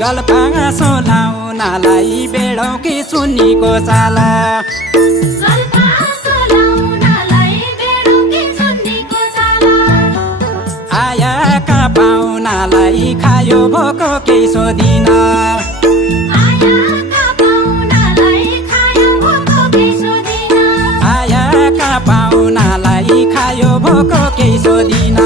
गलपाङा सोलाउनालाई बेडौँ कि सुन्नीको साला आयाका पाहुनालाई खायो भोको केही सोधिन आयाका पाहुनालाई खायो भोको केही सोधिन